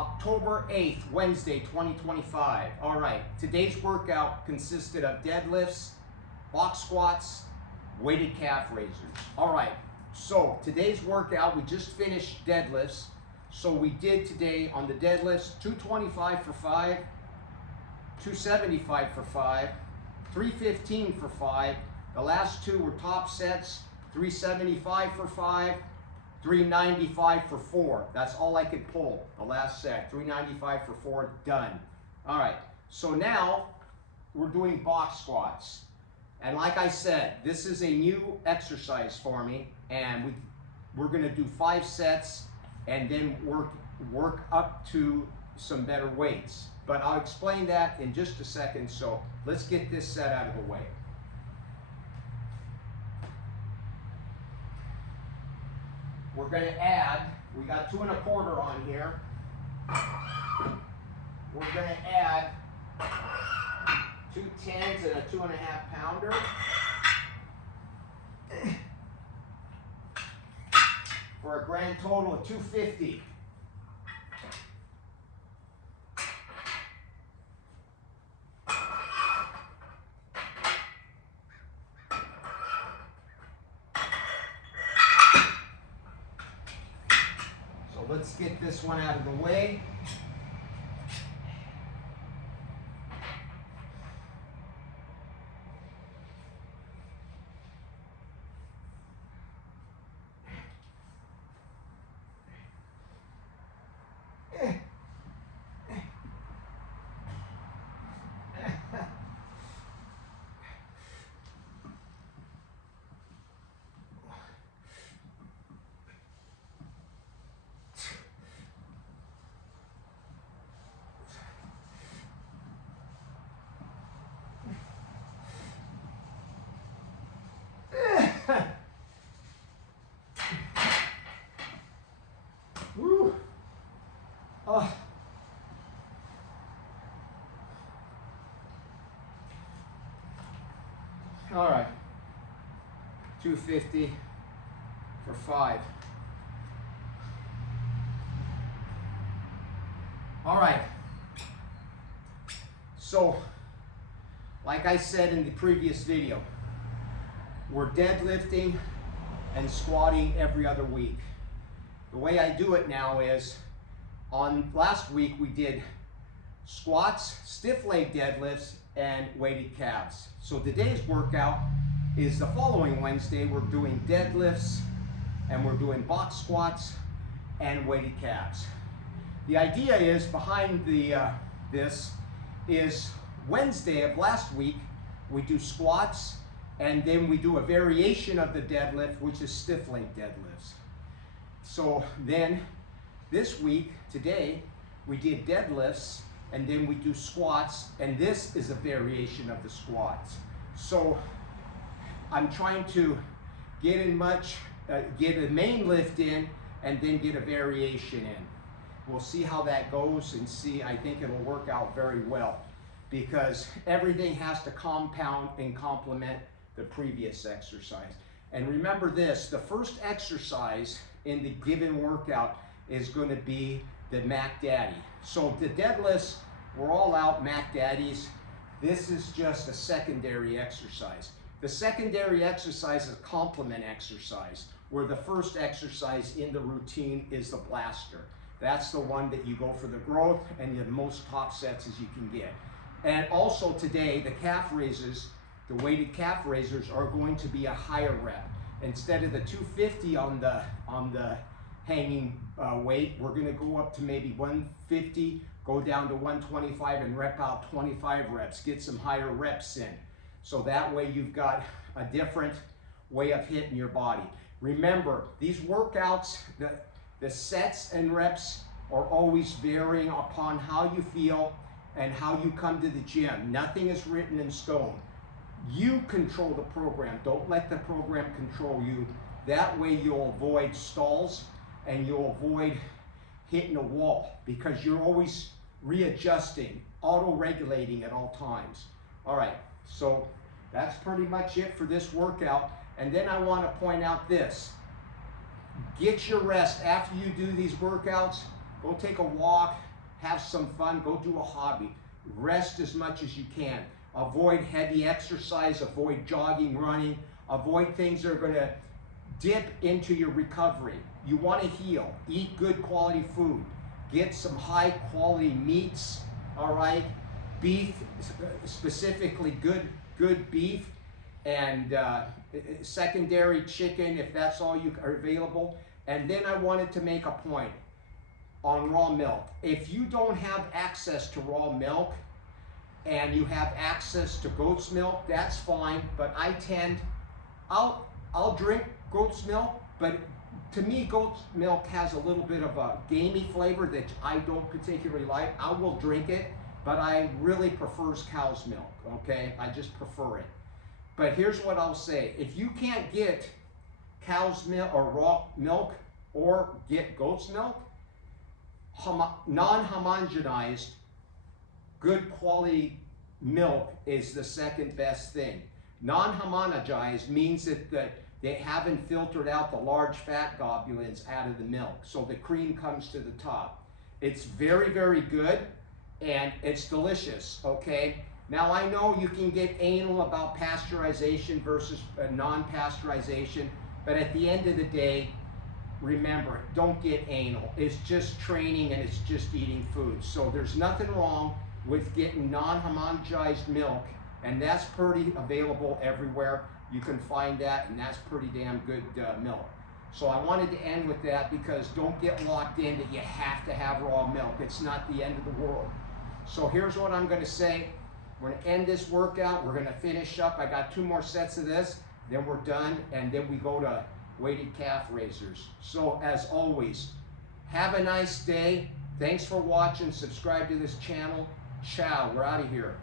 October 8th, Wednesday, 2025. All right, today's workout consisted of deadlifts, box squats, weighted calf raisers. All right, so today's workout, we just finished deadlifts. So we did today on the deadlifts, 225 for 5, 275 for 5, 315 for 5. The last two were top sets, 375 for 5, 395 for 4. That's all I could pull, the last set. 395 for 4, done. All right, so now we're doing box squats. And like I said, this is a new exercise for me, and we're gonna do 5 sets and then work up to some better weights. But I'll explain that in just a second, so let's get this set out of the way. We're going to add, we got 2 1/4 on here. We're going to add 2 10s and a 2.5 pounder. For a grand total of 250. So let's get this one out of the way. Woo. Oh. All right, 250 for 5. All right, so like I said in the previous video, we're deadlifting and squatting every other week. The way I do it now is, on last week we did squats, stiff leg deadlifts, and weighted calves. So today's workout is the following Wednesday. We're doing deadlifts and we're doing box squats and weighted calves. The idea is behind this is Wednesday of last week we do squats, and then we do a variation of the deadlift, which is stiff leg deadlifts. So then this week, today, we did deadlifts, and then we do squats, and this is a variation of the squats. So I'm trying to get get a main lift in, and then get a variation in. We'll see how that goes, and see, I think it'll work out very well, because everything has to compound and complement the previous exercise. And remember this, the first exercise in the given workout is going to be the Mac Daddy. So the deadlifts, we're all out Mac Daddies. This is just a secondary exercise. The secondary exercise is a complement exercise, where the first exercise in the routine is the blaster. That's the one that you go for the growth and the most top sets as you can get. And also today, the calf raises, the weighted calf raisers are going to be a higher rep. Instead of the 250 on the hanging weight, we're going to go up to maybe 150, go down to 125, and rep out 25 reps. Get some higher reps in. So that way you've got a different way of hitting your body. Remember, these workouts, the sets and reps are always varying upon how you feel and how you come to the gym. Nothing is written in stone. You control the program. Don't let the program control you. That way you'll avoid stalls and you'll avoid hitting a wall, because you're always readjusting, auto-regulating at all times. All right, so that's pretty much it for this workout. And then I want to point out this. Get your rest after you do these workouts. Go take a walk, have some fun, go do a hobby. Rest as much as you can. Avoid heavy exercise, avoid jogging, running, avoid things that are going to dip into your recovery. You want to heal. Eat good quality food. Get some high quality meats, all right? Beef, specifically good beef, and secondary chicken if that's all you are available. And then I wanted to make a point on raw milk. If you don't have access to raw milk and you have access to goat's milk, that's fine, but I'll drink goat's milk, but to me goat's milk has a little bit of a gamey flavor that I don't particularly like. I will drink it, but I really prefer cow's milk, okay? I just prefer it. But here's what I'll say. If you can't get cow's milk or raw milk or get goat's milk, non-homogenized, good quality milk is the second best thing. Non-homogenized means that they haven't filtered out the large fat globulins out of the milk, so the cream comes to the top. It's very, very good, and it's delicious, okay? Now I know you can get anal about pasteurization versus non-pasteurization, but at the end of the day, remember, don't get anal. It's just training and it's just eating food. So there's nothing wrong with getting non-homogenized milk, and that's pretty available everywhere. You can find that, and that's pretty damn good milk. So I wanted to end with that because don't get locked in that you have to have raw milk. It's not the end of the world. So here's what I'm going to say. We're going to end this workout. We're going to finish up. I got 2 more sets of this, then we're done, and then we go to weighted calf raisers. So as always, have a nice day. Thanks for watching. Subscribe to this channel. Ciao. We're out of here.